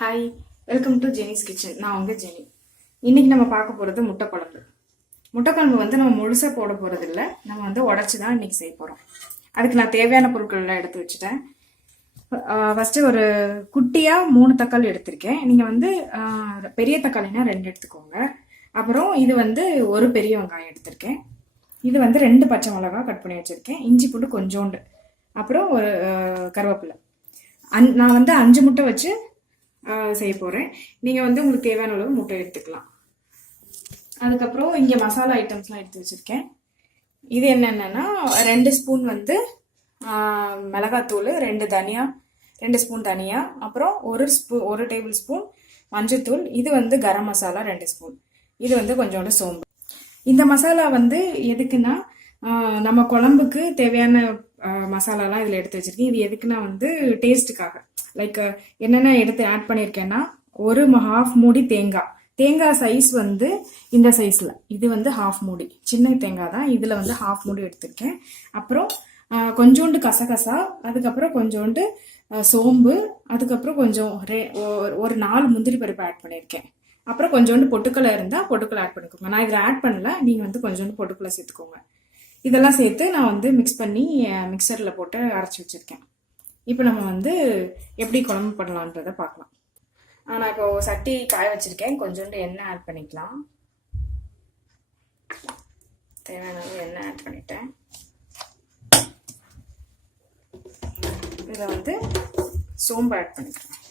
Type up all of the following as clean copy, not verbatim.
Hi, welcome to Jeni's kitchen. நான் உங்க Jenny. இன்னைக்கு நம்ம பார்க்க போகிறது முட்டை குழம்பு. முட்டை குழம்பு வந்து நம்ம முழுசாக போட போகிறது இல்லை, நம்ம வந்து உடச்சி தான் இன்னைக்கு செய்ய போகிறோம். அதுக்கு நான் தேவையான பொருட்கள்லாம் எடுத்து வச்சுட்டேன். ஃபஸ்ட்டு ஒரு குட்டியாக 3 தக்காளி எடுத்திருக்கேன். நீங்கள் வந்து பெரிய தக்காளினா 2 எடுத்துக்கோங்க. அப்புறம் இது வந்து ஒரு பெரிய வெங்காயம் எடுத்திருக்கேன். இது வந்து 2 பச்சை மிளகா கட் பண்ணி வச்சுருக்கேன். இஞ்சி பூண்டு கொஞ்சோண்டு, அப்புறம் ஒரு கருவேப்பிலை. நான் வந்து 5 முட்டை வச்சு செய்ய போகிறேன். நீங்கள் வந்து உங்களுக்கு தேவையான அளவு முட்டை எடுத்துக்கலாம். அதுக்கப்புறம் இங்கே மசாலா ஐட்டம்ஸ்லாம் எடுத்து வச்சுருக்கேன். இது என்னென்னா 2 ஸ்பூன் வந்து மிளகாத்தூள், 2 ஸ்பூன் தனியா, அப்புறம் 1 டேபிள் ஸ்பூன் மஞ்சள்தூள். இது வந்து கரம் மசாலா 2 ஸ்பூன். இது வந்து கொஞ்சோண்டு சோம்பு. இந்த மசாலா வந்து எதுக்குன்னா நம்ம குழம்புக்கு தேவையான மசாலாலாம் இதில் எடுத்து வச்சுருக்கேன். இது எதுக்குன்னா வந்து டேஸ்ட்டுக்காக. லைக் என்னென்ன எடுத்து ஆட் பண்ணியிருக்கேன்னா, ஒரு ஹாஃப் மூடி தேங்காய் சைஸ் வந்து இந்த சைஸில், இது வந்து ஹாஃப் மூடி சின்ன தேங்காய் தான். இதில் வந்து ஹாஃப் மூடி எடுத்திருக்கேன். அப்புறம் கொஞ்சோண்டு கசகசா, அதுக்கப்புறம் கொஞ்சோண்டு சோம்பு, அதுக்கப்புறம் கொஞ்சம் ஒரு 4 முந்திரி பருப்பு ஆட் பண்ணியிருக்கேன். அப்புறம் கொஞ்சோண்டு பொட்டுக்கலை இருந்தால் பொட்டுக்கலை ஆட் பண்ணிக்கோங்க. நான் இதில் ஆட் பண்ணல, நீங்கள் வந்து கொஞ்சோண்டு பொட்டுக்கலை சேர்த்துக்கோங்க. இதெல்லாம் சேர்த்து நான் வந்து மிக்ஸ் பண்ணி மிக்சரில் போட்டு அரைச்சி வச்சுருக்கேன். இப்போ நம்ம வந்து எப்படி குழம்பு பண்ணலான்றதை பார்க்கலாம். நான் இப்போ சட்டி காய வச்சுருக்கேன். கொஞ்சோண்டு எண்ணெய் ஆட் பண்ணிக்கலாம். தேவையான எண்ணெய் ஆட் பண்ணிட்டேன். இதில் வந்து சோம்பு ஆட் பண்ணிக்கிறேன்.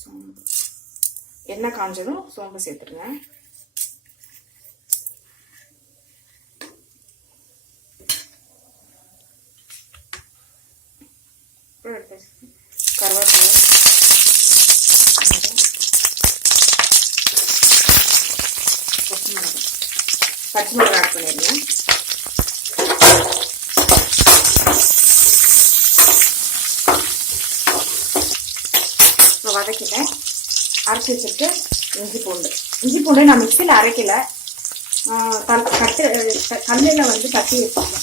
சோம்பு எண்ணெய் காஞ்சதும் சோம்பு சேர்த்துருங்க. கருவேப்பிலை, பச்சை மிளகாய் ஆட் பண்ணிடுங்க. இப்போ வதக்கிட்டேன். அரைச்சி வச்சுட்டு இஞ்சி பூண்டு நான் மிக்சியில் அரைக்கல, கல்லில் வந்து தட்டி வச்சுருக்கேன்.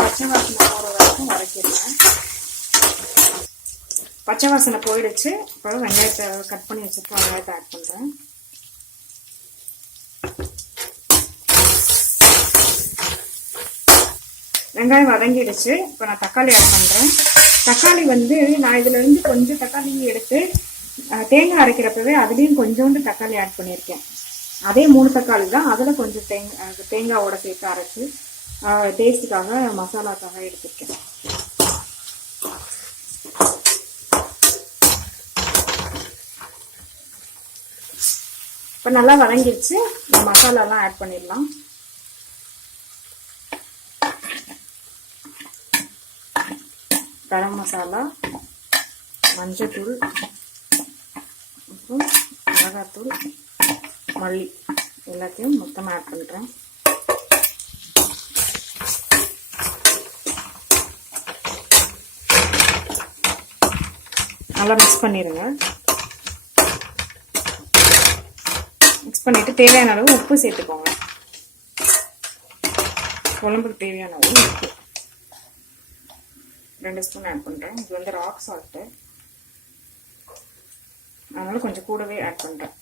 பச்சை வாசனை போகிற வரைக்கும் வதக்கிடுவேன். பச்சை வாசனை போயிடுச்சு. அப்புறம் வெங்காயத்தை கட் பண்ணி வச்சுருக்கேன். வெங்காயத்தை ஆட் பண்ணுறேன். வெங்காயம் வதங்கிடுச்சு. இப்போ நான் தக்காளி ஆட் பண்ணுறேன். தக்காளி வந்து நான் இதிலேருந்து கொஞ்சம் தக்காளி எடுத்து தேங்காய் அரைக்கிறப்பவே அதுலேயும் கொஞ்சோண்டு தக்காளி ஆட் பண்ணியிருக்கேன். அதே 3 தக்காளி தான். அதில் கொஞ்சம் தேங்காவோட சேர்த்து அரைச்சி டேஸ்ட்டுக்காக மசாலாக்காக எடுத்துருக்கேன். இப்போ நல்லா வதங்கிடுச்சு. இந்த மசாலாலாம் ஆட் பண்ணிடலாம். கரம் மசாலா, மஞ்சத்தூள், அப்புறம் மிளகாத்தூள், மல்லி எல்லாத்தையும் மொத்தமாக ஆட் பண்ணுறேன். நல்லா மிக்ஸ் பண்ணிடுங்க. மிக்ஸ் பண்ணிவிட்டு தேவையான அளவு உப்பு சேர்த்துக்கோங்க. குழம்புக்கு தேவையான அளவு உப்பு 2 ஸ்பூன் ஆட் பண்ணுறேன். இது வந்து ராக் சால்ட்டு, அதனால கொஞ்சம் கூடவே ஆட் பண்ணுறேன்.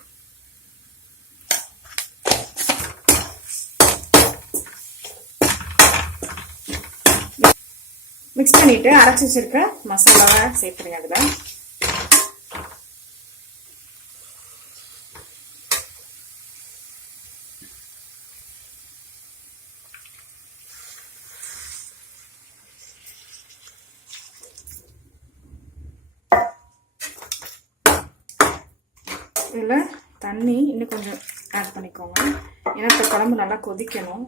மிக்ஸ் பண்ணிவிட்டு அரைச்சி வச்சிருக்க மசாலாவை சேர்த்துருங்க. அதில் இதில் தண்ணி இன்னும் கொஞ்சம் ஆட் பண்ணிக்கோங்க. ஏன்னா இப்போ குழம்பு நல்லா கொதிக்கணும்.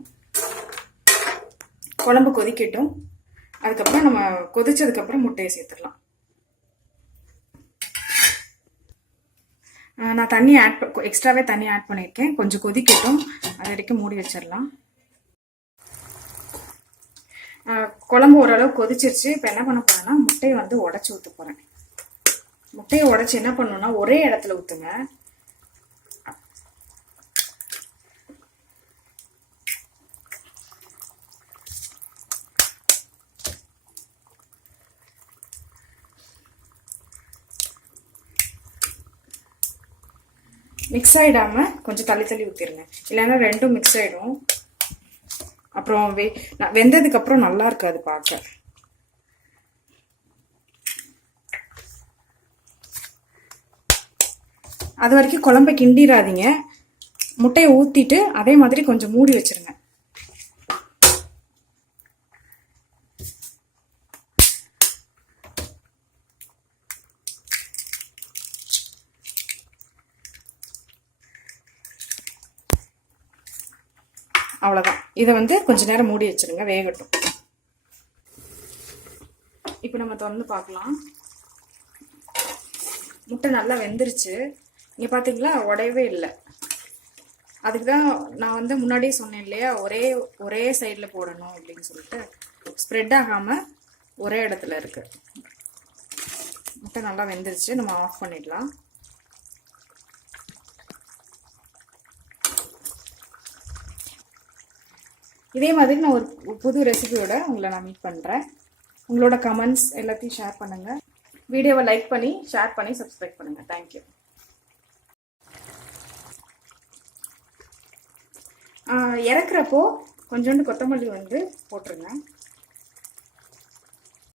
குழம்பு கொதிக்கட்டும். அதுக்கப்புறம் நம்ம கொதிச்சதுக்கப்புறம் முட்டையை சேர்த்துடலாம். நான் தண்ணி எக்ஸ்ட்ராவே தண்ணி ஆட் பண்ணியிருக்கேன். கொஞ்சம் கொதிக்கட்டும், அது வரைக்கும் மூடி வச்சிடலாம். குழம்பு ஓரளவு கொதிச்சிருச்சு. இப்போ என்ன பண்ண போறேன்னா முட்டையை வந்து உடச்சி ஊற்ற போகிறேன். முட்டையை உடச்சி என்ன பண்ணணும்னா ஒரே இடத்துல ஊற்றுங்க. மிக்ஸ் ஆகிடாமல் கொஞ்சம் தள்ளி தள்ளி ஊற்றிடுங்க, இல்லைன்னா ரெண்டும் மிக்ஸ் ஆகிடும். அப்புறம் வெந்ததுக்கப்புறம் நல்லா இருக்காது பார்க்க. அது வரைக்கும் குழம்பை கிண்டிடாதீங்க. முட்டையை ஊற்றிட்டு அதே மாதிரி கொஞ்சம் மூடி வச்சிருங்க. அவ்வளோதான். இதை வந்து கொஞ்ச நேரம் மூடி வச்சிருங்க, வேகட்டும். இப்போ நம்ம திறந்து பார்க்கலாம். முட்டை நல்லா வெந்துருச்சு. இங்கே பார்த்தீங்களா, உடையவே இல்லை. அதுக்கு தான் நான் வந்து முன்னாடியே சொன்னேன் இல்லையா, ஒரே சைடில் போடணும் அப்படின்னு சொல்லிட்டு. ஸ்ப்ரெட் ஆகாமல் ஒரே இடத்துல இருக்கு. முட்டை நல்லா வெந்துருச்சு. நம்ம ஆஃப் பண்ணிடலாம். இதே மாதிரி நான் ஒரு புது ரெசிபியோட உங்களை நான் மீட் பண்ணுறேன். உங்களோட கமெண்ட்ஸ் எல்லாத்தையும் ஷேர் பண்ணுங்கள். வீடியோவை லைக் பண்ணி ஷேர் பண்ணி சப்ஸ்கிரைப் பண்ணுங்கள். தேங்க்யூ. இறக்குறப்போ கொஞ்சோண்டு கொத்தமல்லி வந்து போட்டுருங்க.